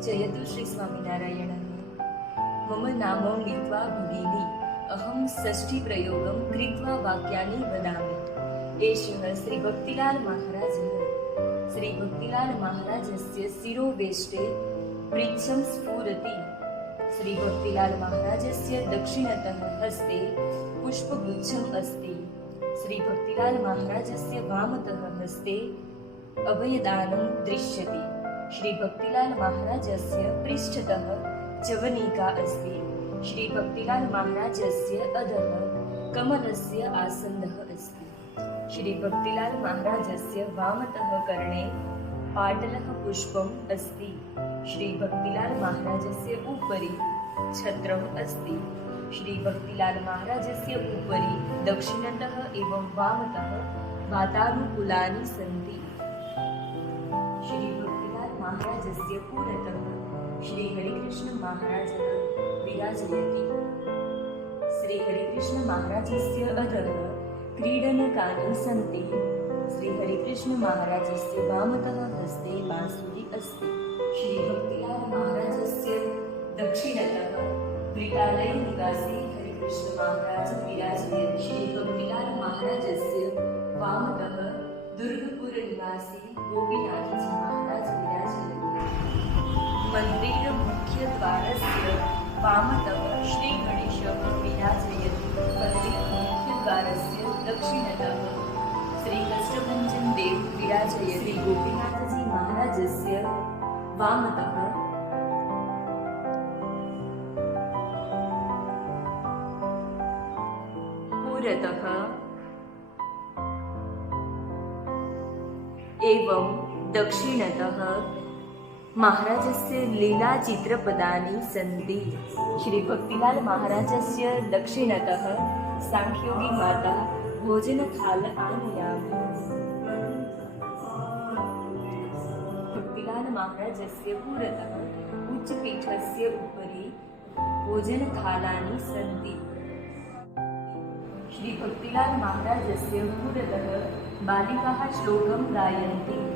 જયતુ શ્રી સ્વામિનારાયણ. મમ નામો નીત્વા ભગિની અહમ ષષ્ઠી પ્રયોગમ કૃત્વા વાક્યાની વદામિ. એષ શ્રી ભક્તિલાલ મહારાજ. શ્રી ભક્તિલાલ મહારાજસ્ય શિરોવેષ્ટે પૃચ્છમ સ્ફુરતિ. શ્રી ભક્તિલાલ મહારાજસ્ય દક્ષિણતઃ હસ્તે, પુષ્પગુચ્છમ અસ્તિ. શ્રી ભક્તિલાલ મહારાજસ્ય વામતઃ હસ્તે, અભયદાનમ દૃશ્યતે શ્રી ભક્તિલાલ મહારાજસ્ય પૃષ્ઠતઃ જવનિકા અસ્તિ શ્રી ભક્તિલાલ મહારાજસ્ય અધઃ કમલસ્ય આસંદઃ અસ્તિ શ્રી ભક્તિલાલ મહારાજસ્ય વામતઃ કર્ણે પાટલઃ પુષ્પમ અસ્તિ શ્રી ભક્તિલાલ મહારાજસ્ય ઉપરી છત્રમ અસ્તિ શ્રી મહારાજસ્ય ઉપરી દક્ષિણતઃ એવં વામતઃ વાતાનુકૂલાની સંતિ શ્રી महाराजस्य पुरतः श्रीहरिकृष्णमहाराजः विराजयति। श्रीहरिकृष्णमहाराजस्य अधः क्रीडनकानि सन्ति। श्रीहरिकृष्णमहाराजस्य वामतः हस्ते बांसुरी अस्ति। श्रीभक्तिलाल् महाराजस्य दक्षिणतः ब्रिटालय निवासी हरिकृष्णमहाराज विराजयति। श्रीभक्तिलाल् महाराजस्य वामतः दुर्गपुरनिवासी गोपीनाथजी मन्दिरमुख्यद्वारस्य वामतः श्रीगणेशः विराजयति मन्दिरमुख्यद्वारस्य दक्षिणतः। श्रीकष्टभञ्जन देव विराजयति गोपीनाथजी महाराजस्य वामतः। पुरतः एवं दक्षिणतः। महाराजस्य लीलाचित्रपदानि सन्ति। श्रीभक्तिलाल् महाराजस्य दक्षिणतः साङ्ख्योगी माता भोजनथाल आनयामि। भक्तिलाल् महाराजस्य पुरतः उच्चपीठस्य उपरि भोजनथालानि सन्ति। श्रीभक्तिलाल् महाराजस्य पुरतः बालिकाः श्लोकं गायन्ति। त्वमेव माता च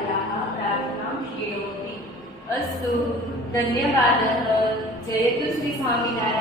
अस्तु। धन्यवादः। जयतु श्रीस्वामिनारायणः